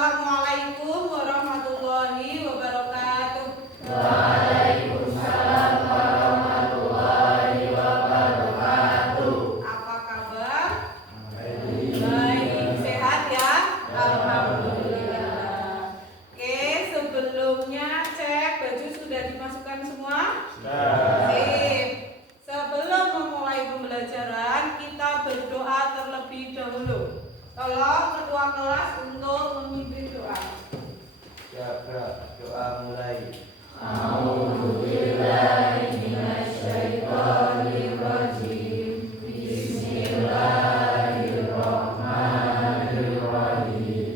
Assalamualaikum warahmatullahi wabarakatuh. Waalaikumsalam warahmatullahi wabarakatuh. Apa kabar? Baik. Baik, sehat ya? Alhamdulillah. Oke, sebelumnya cek baju sudah dimasukkan semua? Sudah. Sip. Sebelum memulai pembelajaran, kita berdoa terlebih dahulu. Tolong ketua kelas untuk memimpin doa. Jaga doa mulai. A'udzubillahi minasyaitonirrajim. Bismillahirrahmanirrahim.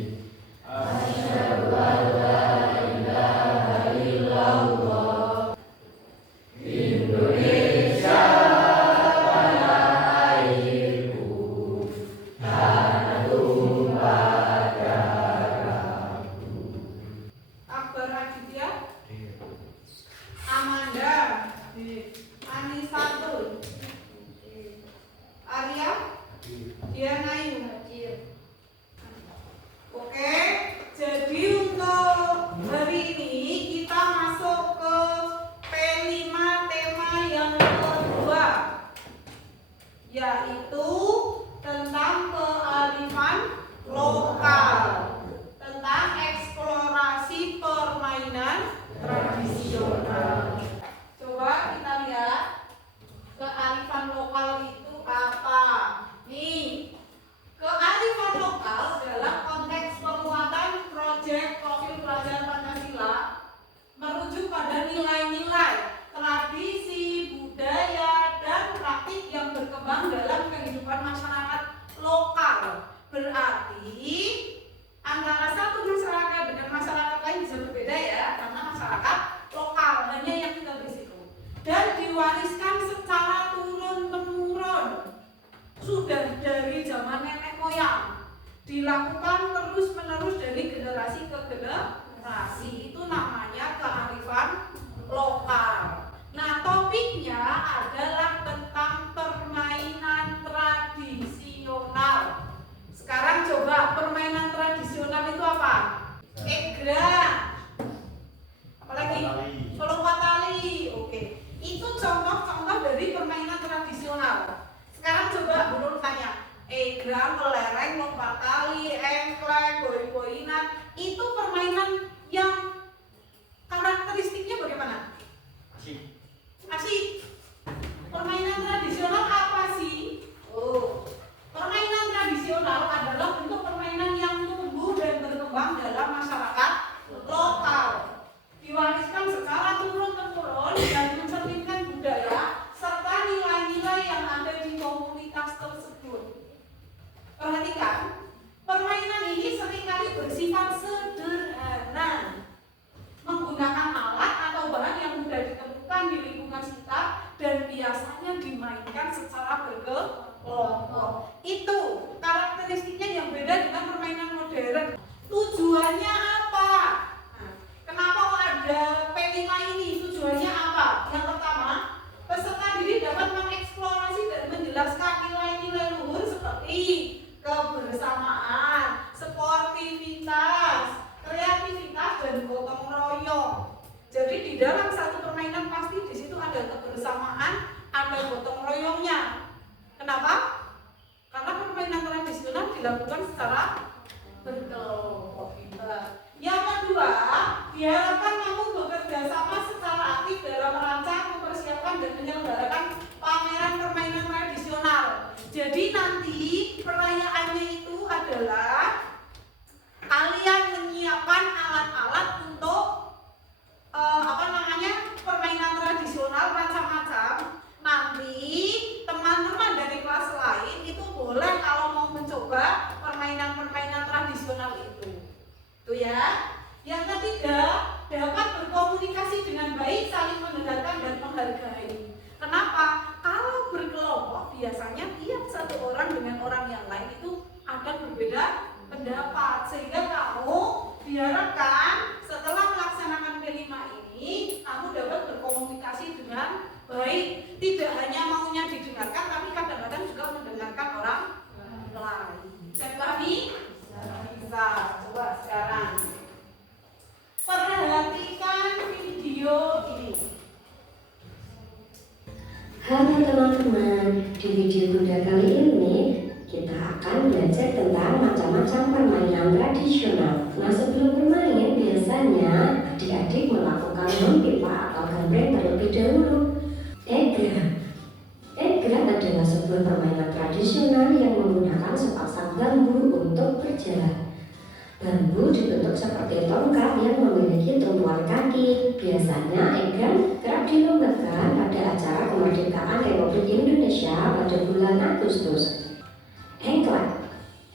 Asyhadu an la ilaha illallah. Indonesia tanah airku, tanah tumpah darahku. Akbar Aditya, Amanda, Anisatul, Arya, Dianayu. Oke, jadi untuk hari ini kita masuk ke P5 tema yang kedua, yaitu tentang kearifan lokal, tentang eksplorasi permainan tradisional. Coba kita lihat kearifan lokal itu apa. Nih, kearifan lokal dalam konteks penguatan proyek profil pelajar Pancasila merujuk pada nilai-nilai, tradisi, budaya, dan praktik yang berkembang dalam kehidupan masyarakat lokal. Berarti antara satu masyarakat dengan masyarakat lain bisa berbeda ya, karena masyarakat lokal hanya yang kita berisiku, dan diwariskan secara turun-temurun, sudah dari zaman nenek moyang, dilakukan terus-menerus dari generasi ke generasi. Itu namanya kearifan lokal. Nah, topiknya adalah tentang permainan tradisional. Sekarang coba, permainan tradisional itu apa? Egrang. Apalagi? Lompat tali. Oke. Itu contoh-contoh dari permainan tradisional. Sekarang coba Bunur tanya, egrang, kelereng, lompat tali, engklek, boy-boyinan, itu permainan yang karakteristiknya bagaimana? Asik. Permainan tradisional apa sih? Oh, permainan tradisional adalah bentuk permainan yang tumbuh dan berkembang dalam masyarakat lokal, diwariskan secara turun-temurun dan mencerminkan budaya serta nilai-nilai yang ada di komunitas tersebut. Perhatikan, permainan ini seringkali bersifat sederhana, menggunakan alat atau bahan yang mudah ditemukan di lingkungan sekitar dan biasanya dimainkan secara berkelompok. Itu karakteristiknya yang beda dengan permainan modern. Tujuannya apa? Nah, kenapa kok ada P5 ini? Tujuannya apa? Yang pertama, peserta didik dapat mengeksplorasi dan menjelaskan nilai-nilai luhur seperti kebersamaan, sportivitas, kreativitas, dan gotong royong. Jadi di dalam satu permainan pasti di situ ada kebersamaan, ada gotong royongnya. Kenapa? Karena permainan tradisional dilakukan secara berkelompok. Yang kedua, diharapkan mampu bekerja sama secara aktif dalam merancang, mempersiapkan, dan menyelenggarakan pameran permainan tradisional. Jadi nanti perayaannya itu adalah kalian menyiapkan alat-alat untuk permainan tradisional macam-macam. Nanti teman-teman dari kelas lain itu boleh kalau mau mencoba permainan-permainan tradisional itu. Itu ya. Yang ketiga, dapat berkomunikasi dengan baik, saling mendengarkan dan menghargai. Kenapa? Kalau berkelompok biasanya tiap satu orang dengan orang yang lain itu akan berbeda pendapat, sehingga kamu diharapkan setelah melaksanakan P5 ini kamu dapat berkomunikasi dengan baik, tidak hanya maunya didengarkan tapi kadang-kadang juga mendengarkan orang lain. Bisa dipahami? Bisa. Coba sekarang Halo teman-teman, di video Bunda kali ini kita akan belajar tentang macam-macam permainan tradisional. Nah, sebelum bermain biasanya adik-adik melakukan mempipa atau gambreng terlebih dahulu. Egrang adalah sebuah permainan tradisional yang menggunakan sepasang bambu untuk berjalan. Bambu dibentuk seperti tongkat yang memiliki tumpuan kaki. Biasanya egrang kerap dilombakan pada acara kemerdekaan Republik Indonesia pada bulan Agustus. Engklek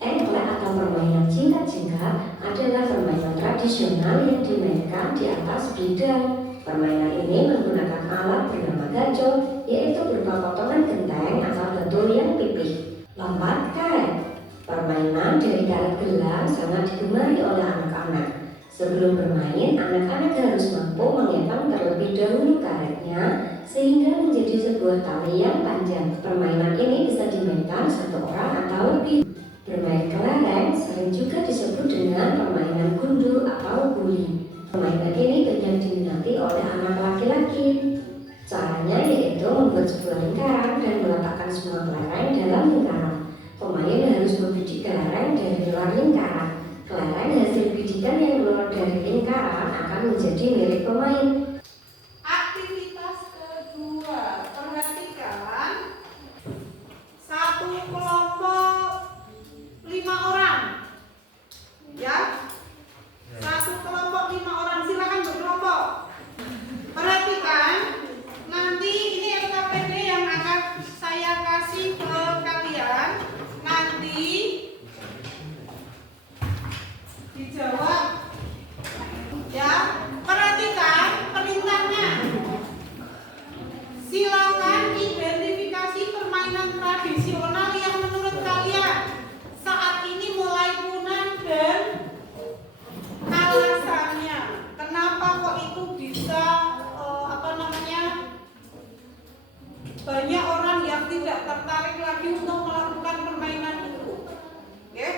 atau permainan jingkat-jingkat adalah permainan tradisional yang dimainkan di atas bidang. Permainan ini menggunakan alat bernama gaco, yaitu berupa potongan genteng atau batu yang pipih. Lompat karet. Permainan dari karet gelang sangat digemari oleh anak-anak. Sebelum bermain, anak-anak harus mampu mengepang terlebih dahulu karetnya sehingga menjadi sebuah tali yang panjang. Permainan ini bisa dimainkan satu orang atau lebih. Bermain kelereng sering juga disebut dengan permainan gundu atau guli. Permainan ini banyak diminati oleh anak laki-laki. Caranya yaitu membuat sebuah lingkaran dan meletakkan semua kelereng dalam lingkaran. Pemain harus membidik kelereng dari luar lingkaran. Kelereng hasil bidikan yang keluar dari lingkaran akan menjadi milik pemain. Aktivitas kedua, perhatikan satu kelompok 5 orang, ya. Satu kelompok 5 orang, silakan berkelompok. Perhatikan, nanti ini LKPD yang akan saya kasih ke kalian. Nanti dijawab, ya. Perhatikan perintahnya. Silakan identifikasi permainan tradisional yang menurut kalian saat ini mulai punah dan alasannya. Kenapa kok itu bisa banyak orang yang tidak tertarik lagi untuk melakukan permainan itu. Oke,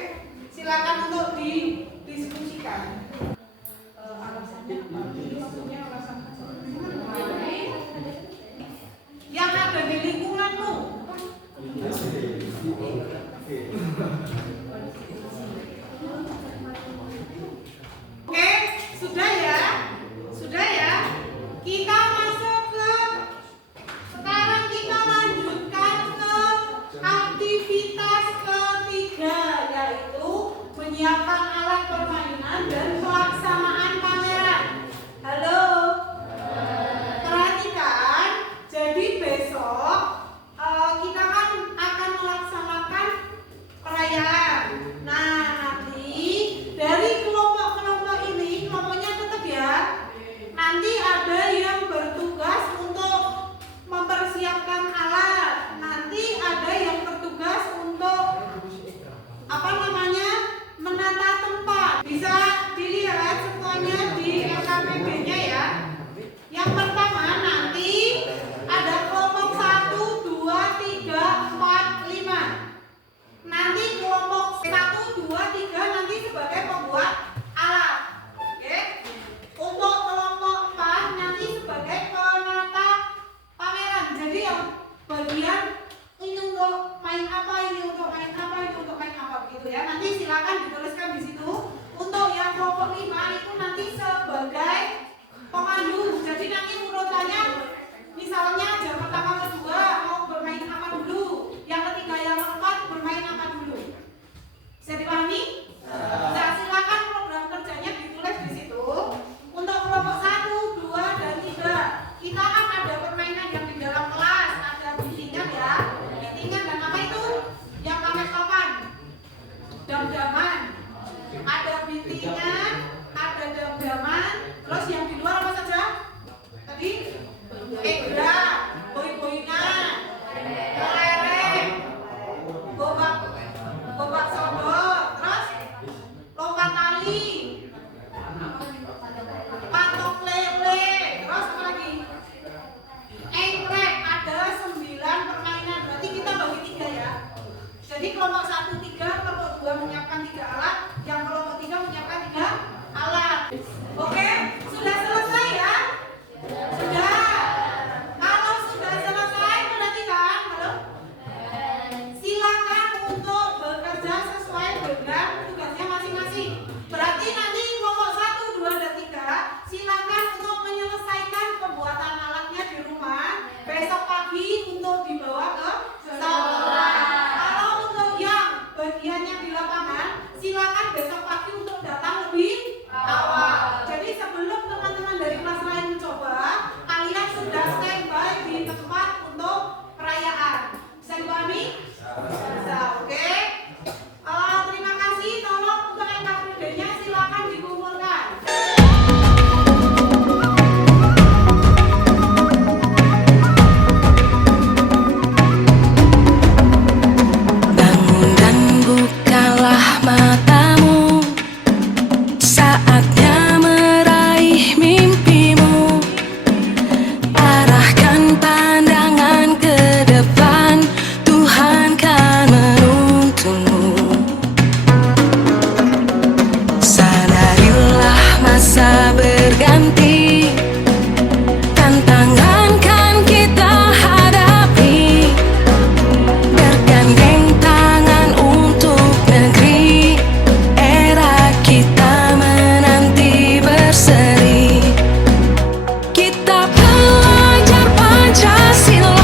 silakan untuk didiskusikan. Alasannya alasan yang ada di lingkunganmu. Oke, sudah ya? Sudah ya? Kita masuk ke sekarang kita lanjutkan ke aktivitas ketiga, yaitu menyiapkan alat permainan dan pelaksanaan pameran. Halo? Perhatikan, jadi besok kita kan akan melaksanakan perayaan. Nah, nanti dari kelompok-kelompok ini, kelompoknya tetap ya. Nanti ada yang bertugas untuk mempersiapkan alat. Nanti ada yang bertugas untuk menata tempat. Bisa dilihat semuanya di LKPB-nya ya. Yang pertama nanti ada kelompok 1, 2, 3, 4, 5. Nanti kelompok 1, 2, 3 nanti sebagai pembuat alat. Oke. Untuk kelompok 4 nanti sebagai penata pameran. Jadi yang bagian ini untuk main apa, ini untuk main apa, ini untuk main apa gitu ya. Nanti silakan dituliskan di situ. Untuk yang kelompok 5 itu nanti sebagai pemandu. Jadi nanti urutannya misalnya jam pertama kedua mau bermain apa dulu, yang ketiga yang keempat bermain apa dulu. Bisa dipahami? Nah, silakan program kerjanya ditulis di situ. Untuk kelompok 1, 2, dan 3 kita kan ada permainan yang di dalam kelas, ada biddingan ya. Biddingan dan apa itu? Yang pakai papan, dam-daman. Ada biddingan, ada dam-daman. Terus yang di luar apa saja? Tadi egra, boy-boynan, kelereng, gobak sodor, terus lompat tali, patok lele, terus apa lagi? Engklek. Ada 9 permainan. Berarti kita bagi 3 ya. Jadi kelompok 1 3, kelompok 2 menyiapkan 3 alat, yang kelompok 3 menyiapkan 3 Saatnya meraih mimpimu, arahkan pandangan ke depan, Tuhan kan menuntunmu. Sadarilah masa berganti, tantangan kan kita hadapi, bergandeng tangan untuk negeri, era kita menanti berseri. Kita belajar Pancasila,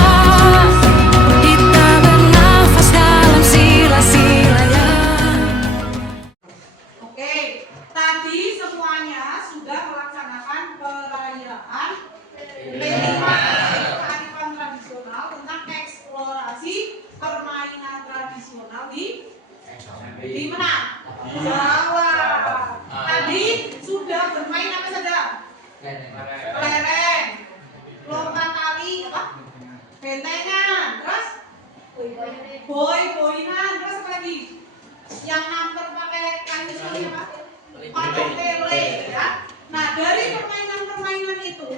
kita bernafas dalam sila-silanya. Oke, tadi semuanya sudah melaksanakan perayaan kearifan tradisional tentang eksplorasi permainan tradisional di mana? Jawa. Tadi sudah bermain apa saja? Kelereng, lompat tali, apa? Bentengan, terus boy-boyingan, terus apa lagi? Yang nampar pakai kayu seperti apa? Patok tele, ya. Nah, dari permainan-permainan itu,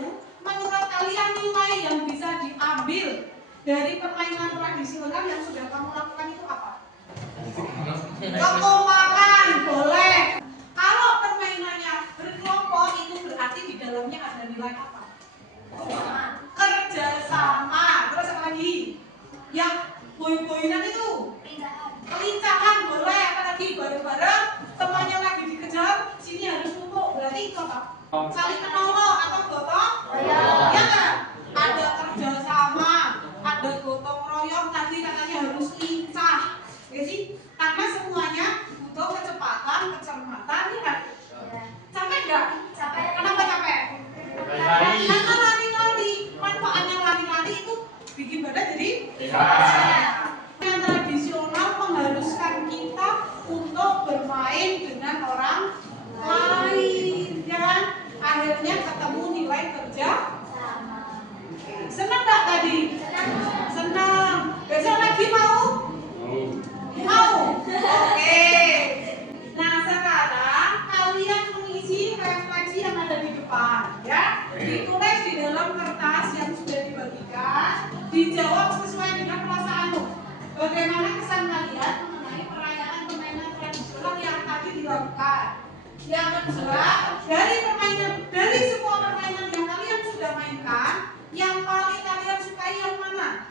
menurut kalian nilai yang bisa diambil dari permainan tradisional yang sudah kamu lakukan itu apa? Kekompakan, boleh. Kalau permainannya berkelompok itu berarti di dalamnya ada nilai apa? Kerjasama. Terus apa lagi? Yang boy-boyinan itu? Kelincahan, boleh. Apa lagi? Bareng-bareng temannya lagi dikejar, sini harus numpuk. Berarti itu apa? Saling menolong atau gotong royong. Ya kan? Ada kerjasama, ada gotong royong. Tadi katanya harus lincah, ya sih? Karena semuanya butuh kecepatan, kecermatan, ya kan? Capek nggak? Capek. Kenapa capek? Karena lari-lari. Manfaatnya lari-lari itu bikin badan jadi yang tradisional mengharuskan kita untuk bermain dengan orang lain, ya kan? Akhirnya ketemu nilai kerja. Senang nggak tadi? Senang. Besok lagi mau? Mau? Oke. Nah, sekarang kalian mengisi refleksi yang ada di depan, ya. Ditulis di dalam kertas yang sudah dibagikan, dijawab sesuai dengan perasaanmu. Bagaimana kesan kalian mengenai perayaan permainan tradisional yang tadi dilakukan? Yang kedua, dari semua permainan yang kalian sudah mainkan, yang paling kalian sukai yang mana?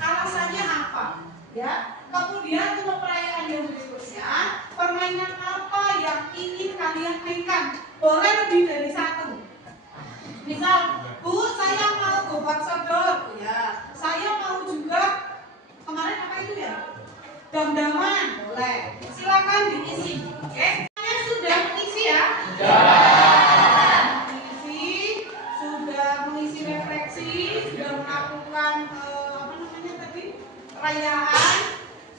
Alasannya apa? Ya. Kemudian untuk perayaan yang berikutnya, permainan apa yang ingin kalian mainkan? Boleh lebih dari satu. Misal, Bu, saya mau gobak sodor, ya. Saya mau juga kemarin apa itu ya? Dam-daman, boleh. Silakan diisi, oke? Saya sudah mengisi ya? Mengisi, sudah mengisi refleksi, sudah melakukan apa namanya tadi? Perayaan,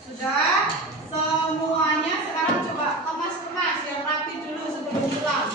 sudah semuanya. Sekarang coba kemas-kemas yang rapi dulu sebelum pulang.